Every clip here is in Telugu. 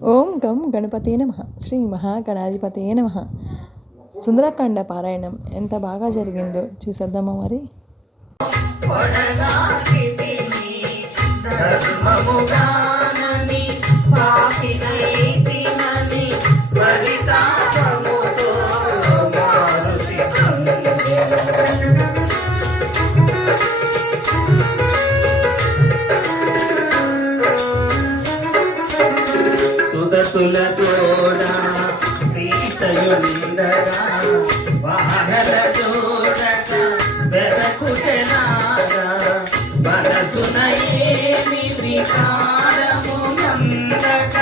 ఓం గం గణపతే నమః. శ్రీ మహాగణాధిపతయే నమః. సుందరకాండ పారాయణం ఎంత బాగా జరిగిందో చూసేద్దామా మరి. సుదతుల తోడా సీతయుండగా వానల చూడక వెదకుచెలారా మనసున ఏమి వికారము నందక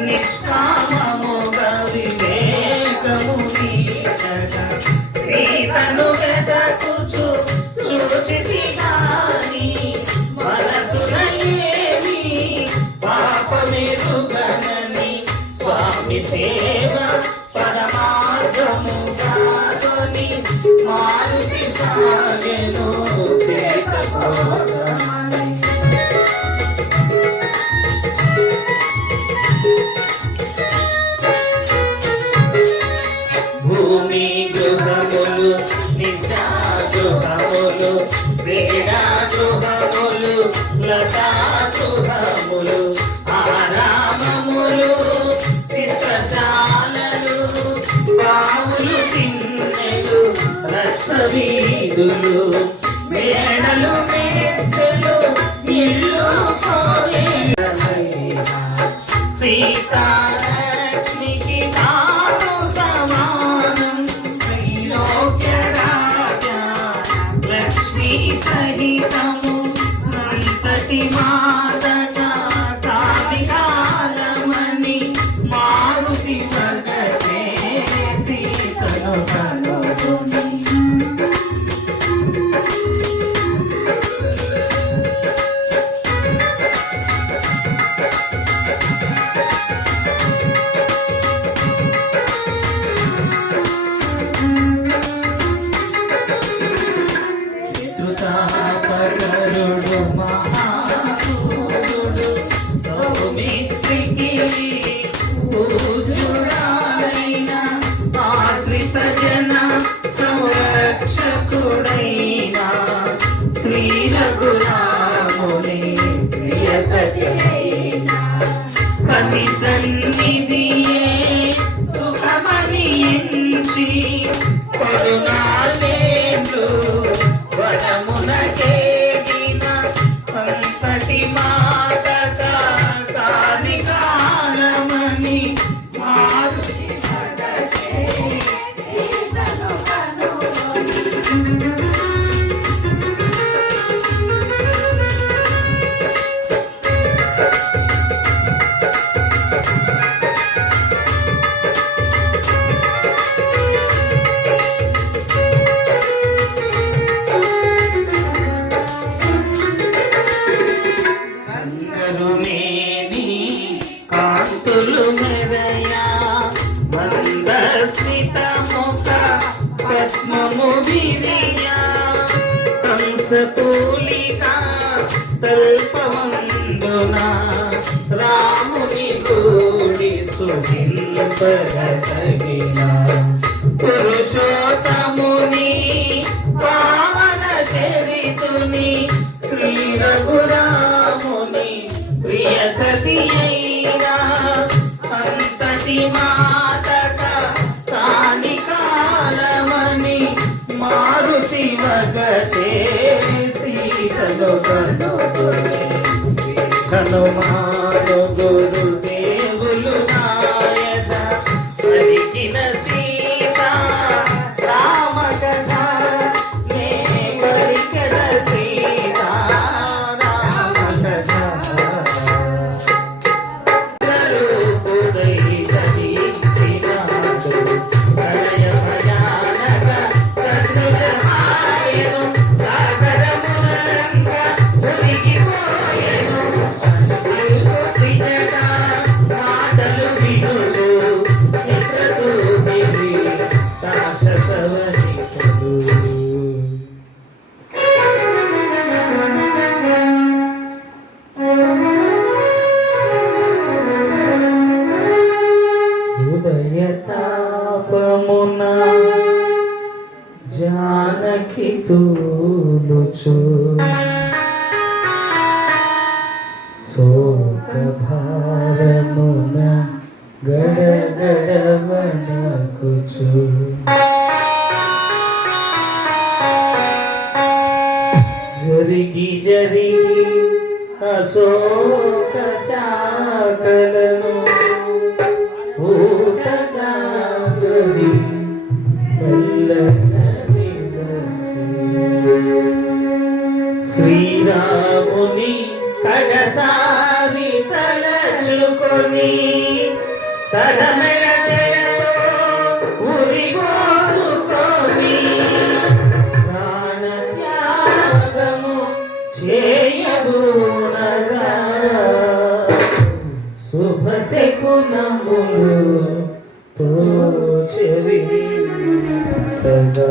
నిష్కామముగా వివేకము వీడక సీతను వెదకుచు చూచితి గాని మనసున ఏమి పాపమెరుగనని స్వామి సేవ పరమార్థము కాదని మారుతి సాగెను సీత కోసమని. భూమి గృహములు నిజా గృహములు వేడా గృహములు లతా గృహములు ఆరామములు చిత్రశాలలు బావులు తిన్నెలు రసవీధులు మేడలు మెట్టెలు ఇల్లు సీతాలక్ష్మికి తాను సమానం త్రైలోక్య రాజా లక్ష్మీ సహితము అంతటి మాతగా కాళికాలమని మారుతి మగతే సీతను కనుగొని. కరుడు మహాసూరుడు సౌమిత్రికి పూజురాలైన ఆశ్రిత జన సంరక్షకుడైన శ్రీ రఘురాముని ప్రియ సఖియైన పతి సన్నిధియే సుఖమని ఎంచి కరుణాలేందు వనమునకేగిన అంతటి మాతక కాళికాలమని మారుతి మగతే సీతను కనుగొని. కాంతులు మెరయా మందస్మిత ముఖ పద్మము విరియా కంసతూలిక తల్పమందున రాముని గూడి సుహింపగలిగిన పురుషోత్తముని పావన చరితుని శ్రీ రఘురాముని ప్రియ సతియైనా అంతటి మాతక కాళికాలమని మారుతి మగతే సీతను కనుగొని. హనుమాను గురు దేవులు నాయన పలికిన సీత రామ కథ నే పలికిన సీత రామ కథ. సాగరములంగా ఒలిగిపోయెను తీరమున జానకి తూలుచు శోక భారమున గడగడమణకుచు జరిగి జరిగి అశోక శాఖలను ఊటగా గడి మెల్లగా నిలచి శ్రీరాముని కడసారి తలచుకొని తడమెడతో ఉరిపోసుకొని ప్రాణత్యాగము చేయబూనగా శుభ శకునములు తోచవింతగా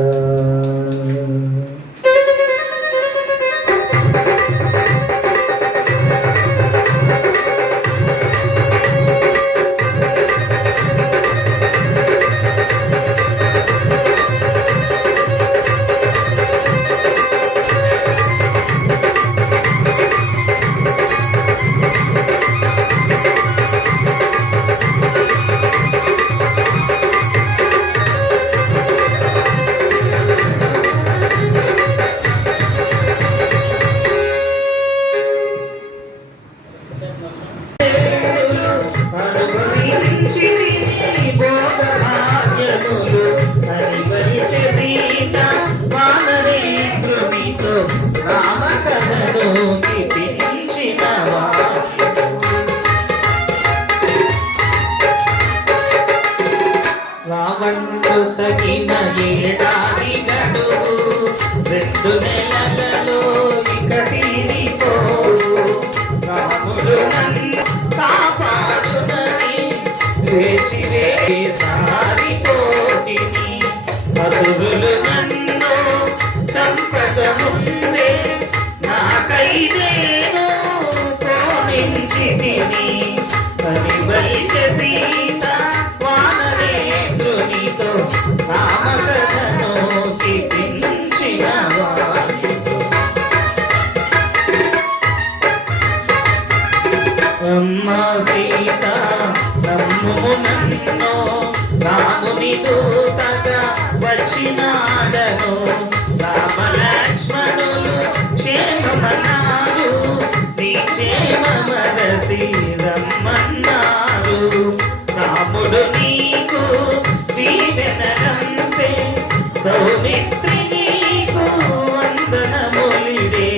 రావణుడు సగిన ఏడాది గడువు 2 నెలలలో ఇక తీరిపోవు రాముడు నన్ను కాపాడునని వేచి వేచి సారిపోతిని అసురులు నన్ను చంపక ముందే నాకైదేనో పోనించి తిని పరివలిచే సీత వానరేంద్రునితో రామకథను కీర్తించిన వారితో అమ్మ సీత నమ్ము నన్ను రాముని దూతగా వచ్చినాడను రామ లక్ష్మణులు క్షేమమన్నారు నీ క్షేమమరసి రమ్మన్నారు రాముడు నీకు దీవెనలంతే సౌమిత్రి నీకు వందనములిడే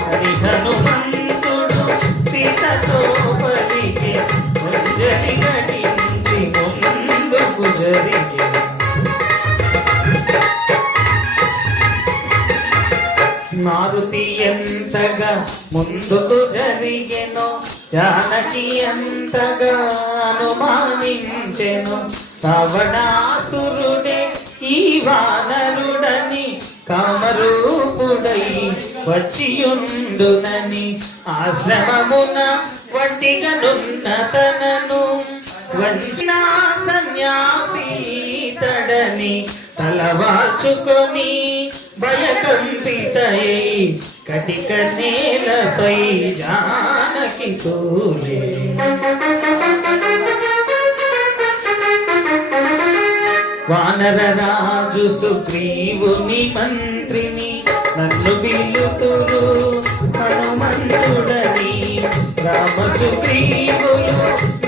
హరి హనుమంతుడు సీతతో పలికే ముంజరి గడించి ముందుకు జరిగే మారుతి ఎంతగా ముందుకు జరిగెను జానకి ఎంతగా అనుమానించెను రావణాసురుడే ఈ వానరుడని కామరూపుడై వచ్చియుండునని ఆశ్రమమున వంటిగనున్న తనను వంచిన సన్యాసీతడని తలవాచుకొని భయకంపితై కటిక నేలపై జానకి తూలే వానర రాజు సుగ్రీవుని మంత్రిని నన్ను పిలుతురు హనుమంతుడని రామ సుగ్రీవులు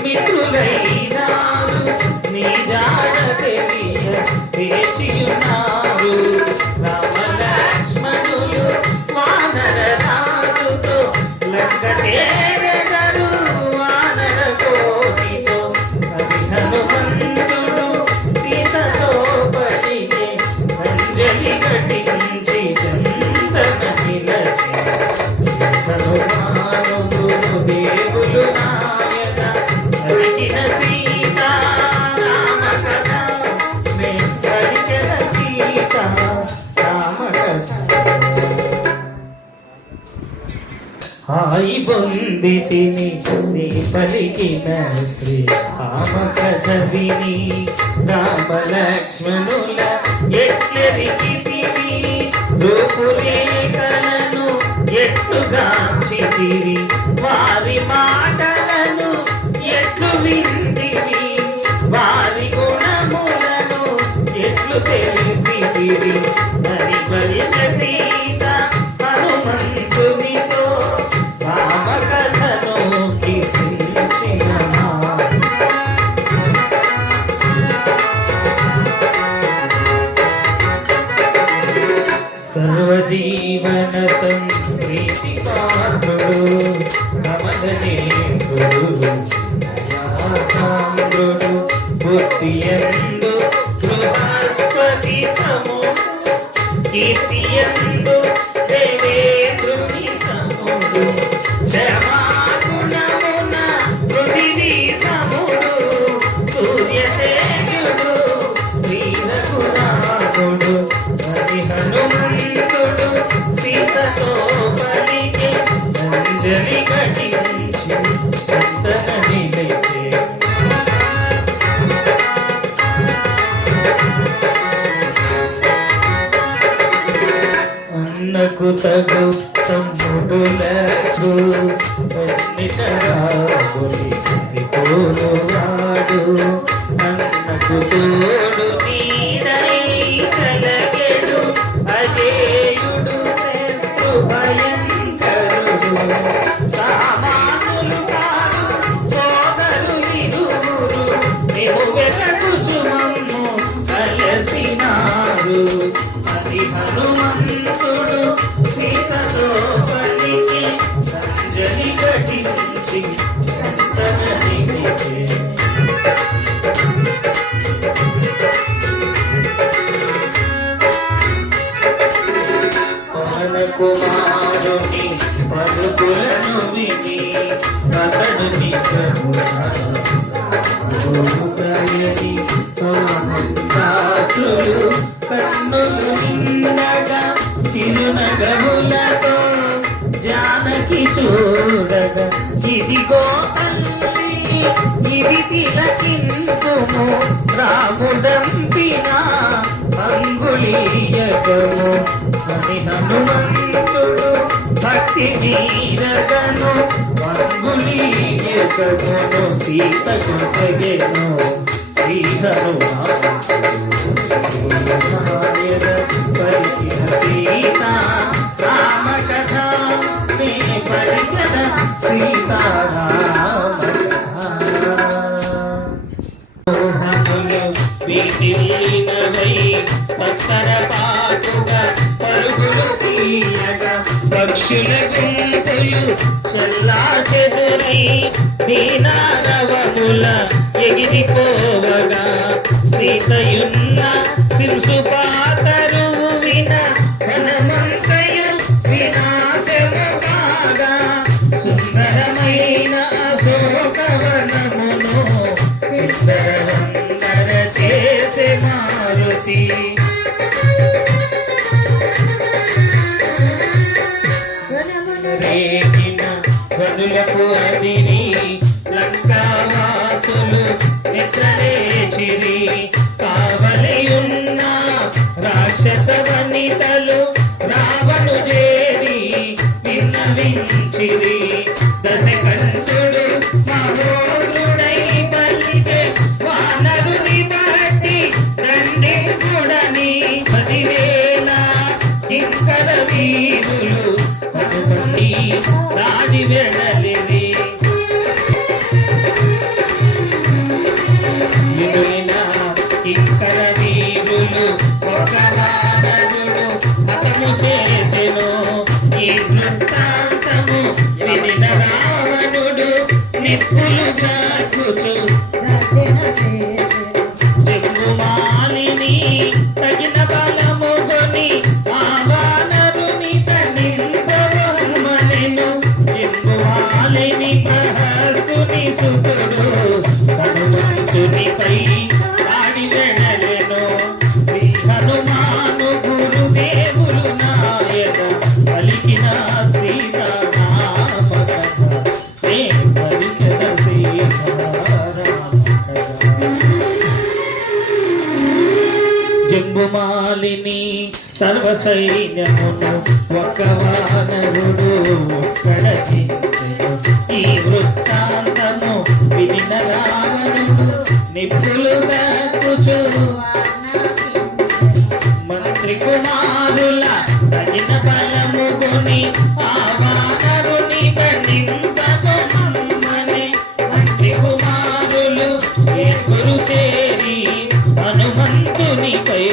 మిత్రులైనారు నీ జాడ తెలియ వేచియున్నారు రామ లక్ష్మణులు వానర రాజుతో లంక చేరెదరు వానర కోటితో అది హనుమంతుడు సీతతో పలికే అంజలి ఘటించి చందన నిలచి హనుమాను దేవులు నాయన అయి పొందితిని నీ పలికిన శ్రీ రామ కథ విని రామ లక్ష్మణుల ఎట్లెరిగితివి రూపురేఖలను ఎట్లుగాంచితివి వారి మాటలను ఎట్లు వింటివి వారి గుణములను ఎట్లు తెలిసితివి అని పలిక సీత హనుమంతునితో రామ కథను కీర్తించిన సర్వజీవన సంప్రీతి పాత్రుడు కమలనేత్రుడు దయాసాంద్రుడు బుద్ధియందు బృహస్పతి సముడు కీర్తియందు దేవేంద్రుని సముడు క్షమాగుణమున పృథివీ సముడు సూర్యసేనుడు వీరకురాముడు అది హనుమంతుడు సీతతో పలికి అంజలి ఘటించి సంతన నిలిచే అన్నకు తగు తమ్ముడులకు పోలువాడు అన్నకు తోడు నీడై చలగెడు అజేయుడు శత్రు భయంకరుడు సామానులు కాదు సోదరులిరువురు నీవు వెతకుచుమమ్ము కలసినారు అది హనుమంతుడు సీతతో పలికి అంజలి ఘటించి సంతన నిలిచే కుమారుని పలుకులను విని అతడు దాసులు కన్నులు నిండగా చిరునగములతో జానకి చూడగా ఇదిగో తల్లి ఇది తిలకింపుము రాముడంపిన అంగుళీయకము అని హనుమంతుడు భక్తి మీరగను అంగుళీయకమును సీతకు సగెను పలికిన సీత రామ కథ మే పలికన సీతారామ వీటినవై పత్తర పాటుగా పరుగులు తీయగా పక్షుల గుంపులు చల్లా చెదురై దీనారవముల ఎగిరిపోవగా సీతయున్న శిశు పాతరువు విన హనుమంతయు వినాశము కాగా సుందరమైన అశోకవనమును సుందరవందర చేసే మారుతి రేగిన వనులకు అదిని లంకావాసులు నిద్రలేచిరి కావలియున్న రాక్షస వనితలు రావణు చేరి విన్నవించిరి దశకంఠుడు మహోరుడై పలికే వానరుని బట్టి దండేశుడని 10,000 కింకర వీరులు పట్టుకొని రాడి వెడలిరి కింకర వీరులు ఒక వానరుడు హతము చేసెను ఈ వృత్తాంతము వినిన రావణుడు నిప్పులు చాచుచు జగ్గుమాలిని తగిన బలము కొని ఆ వానరుని తనింపవమనెను జగ్గుమాలిని ప్రహసుని సుతుడు హనుమంతునిపై ఆడి వెడలెను శ్రీ హనుమాను గురుదేవులు నాయన పలికిన సీతారామ జంబుమాలిని సర్వసైన్యమును ఒక వానరుడు ఒక్కడ చించెను. ఈ వృత్తాంతము వినిన రావణుడు నిప్పులు దక్కుచు మంత్రి కుమారుల తగిన బలము కొని ఆ వానరుని ఖండించమని మంత్రి కుమారులు ఏకులు చేరి హనుమంతునిపై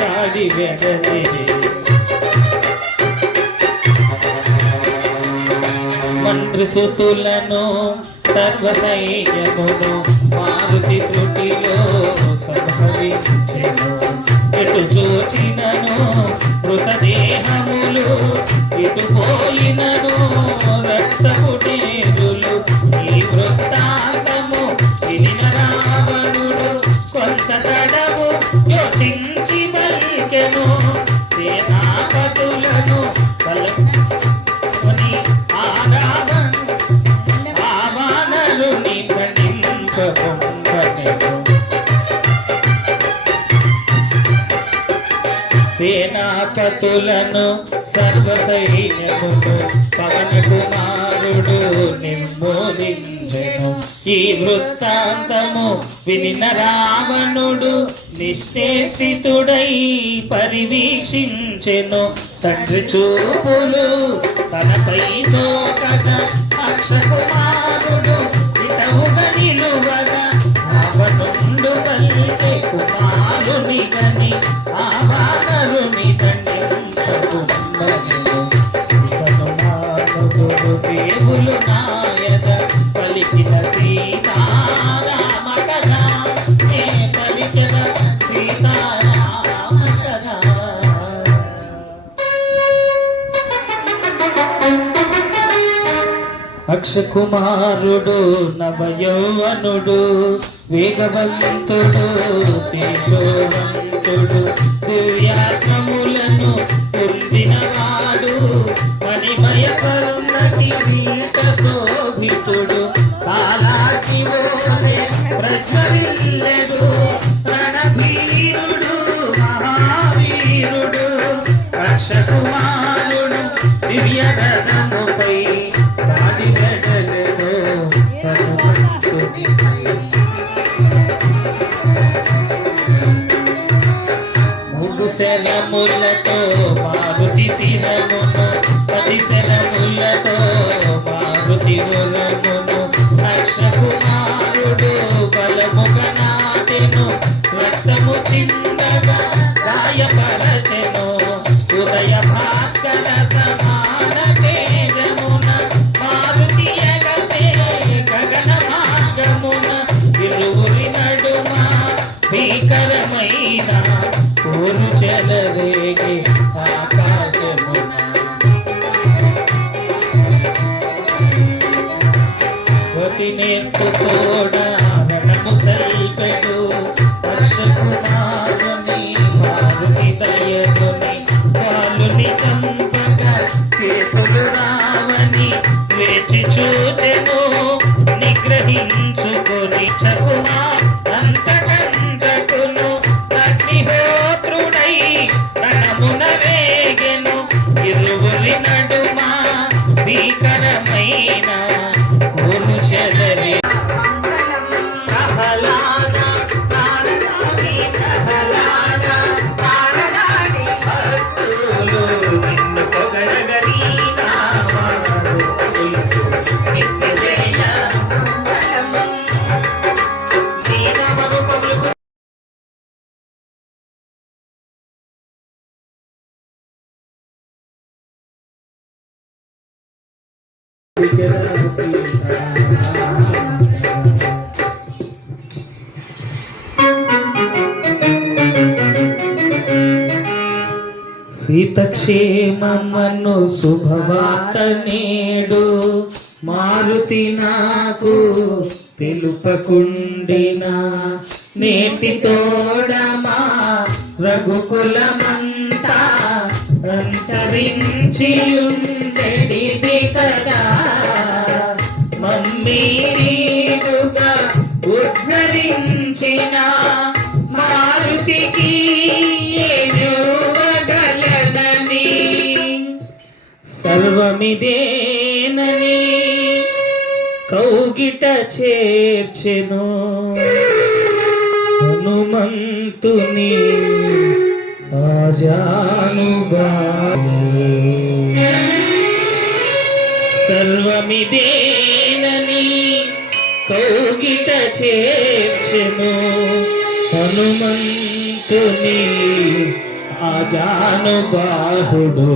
దాడి వెడలే. మంత్రిసుతులను సర్వసైన్యమును మారుతి త్రుటిలో సంభవించెను. ఎటు చూచినను మృతదేహములు, ఇటు పోయినను రక్తపుటేరులు. ఈ వృత్తాంతము వినిన రావణుడు కొంత తడవు యోచించి పలికెను. సేనాపతులను కలుపుకొని ఆ వానరుని ఖండింపబొంపెను. సేనాపతులను సర్వసైన్యమును పవన కుమారుడు నిమ్మోదించెను. ఈ వృత్తాంతము వినిన రావణుడు నిశ్చేష్టితుడై పరివీక్షించెను. తండ్రి చూపులు తనపై సోకగా అక్షకుమారుడు ఇతవుగా నిలువగా రావణుండు పలికే కుమారుని గని ఆ వానరుని దండించకుమనెను. ఇతను మానవుడు దేవులు నాయన పలికిన సీతారామ కథ, నే పలికిన సీతారామ కథ. అక్షకుమారుడు నవయౌవనుడు వేగవంతుడు తేజోవంతుడు దివ్యాత్మములను పొందినవాడు మణిమయ కరుణ కిరీట శోభితుడు కాలాచివోలే ప్రజ్వరిల్లెడు రణధీరుడు మహావీరుడు అక్షకుమారుడు దివ్య రథముపై దాడి వెడలెను. మూడు శరములతో మారుతి శిరమును, 10 శరములతో మారుతి ఉరమును అక్షకుమారుడు బలముగా నాటెను. రక్తము సిందగా గాయపరచెను. ఉదయ భాస్కర సమాన తేజమున మారుతి ఎగసే గగన మార్గమున ఇరువురి నడుమ భీకరమైన కోరు చెలరేగే ఆకాశమున. గతి నేర్పు కూడా రణము సల్పెడు అక్షకుమారుని మారుతి దయకుని వాలుని చంపగా చేతులు రావని వేచి చూచెను. నిగ్రహించుకొని చకుమా అంతకంతకును అగ్నిహోత్రుడై రణమున వేగెను. ఇరువురి నడుమ భీకరమైన కోరు చెలరే. సీతక్షేమమను శుభవార్త నేడు మారుతి నాకు తెలుపకుండినా నేటి తోడమా రఘుకులమంతా అంతరించియుండెడిది కదా మమ్మీరీడుగా ఉద్ధరించిన మారుతికి ఏమోగలనని సర్వమిదేనని కౌగిట చేర్చెను హనుమంతుని ఆజానుబాహు సర్వమిదేనని కౌగిట చేర్చెను హనుమంతుని ఆజానుబాహుడు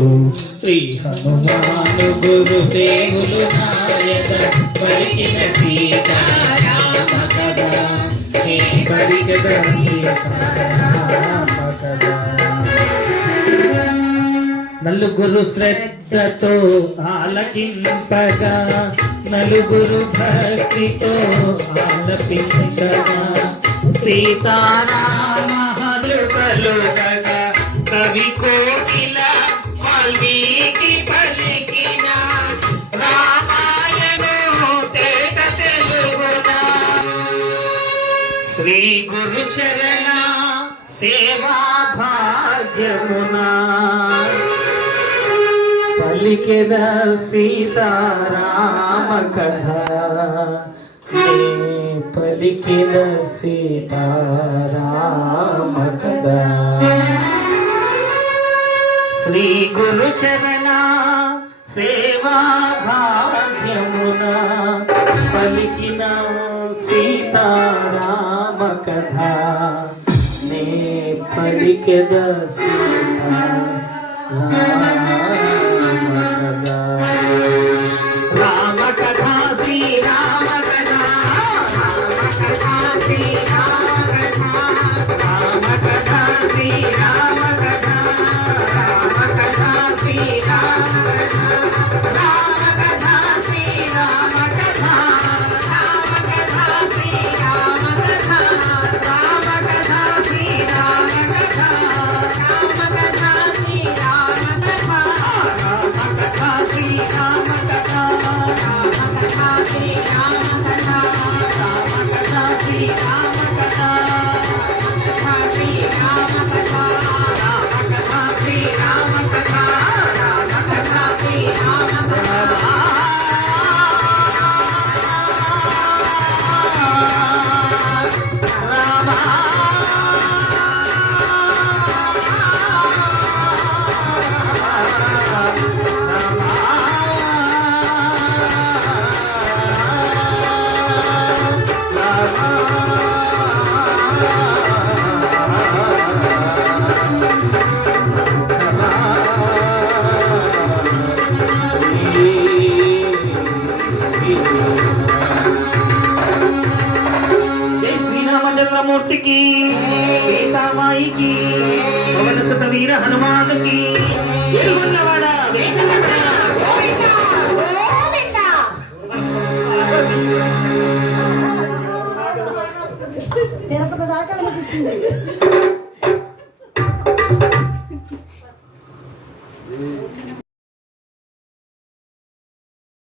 శ్రీ హనుమాను గురుదేవులు నాయక పలికిన సీతారామ కథ పలికిన సీతారామ కథ నలుగురు శ్రద్ధతో ఆలకింపగా నలుగురు భక్తితో ఆలపించగా సీతారామ హలుగలుగగా కవి కోకిల వాల్మీకి పలికిన రామాయణము తేట తెలుగునా శ్రీ గురు చరణ సేవా భాగ్యమునా పలికెద సీతారామ కథ నే పలికెద సీతారామ కథ శ్రీ గురు చరణ సేవా భాగ్యమున పలికిన సీతారామ కథ నే పలికెద రామ కథ శ్రీరామ కథ రామ కథ శ్రీరామ కథ రామ కథ శ్రీరామ కథ రామ కథ శ్రీరామ కథ రామ కథ శ్రీరామ కథ రామ కథ శ్రీరామ కథ రామ కథ మూర్తికి సీతామాయికి పవన సుత వీర హనుమానుకి వెలుగున్నవాడ తిరుపతి దాకా వినిపించింది.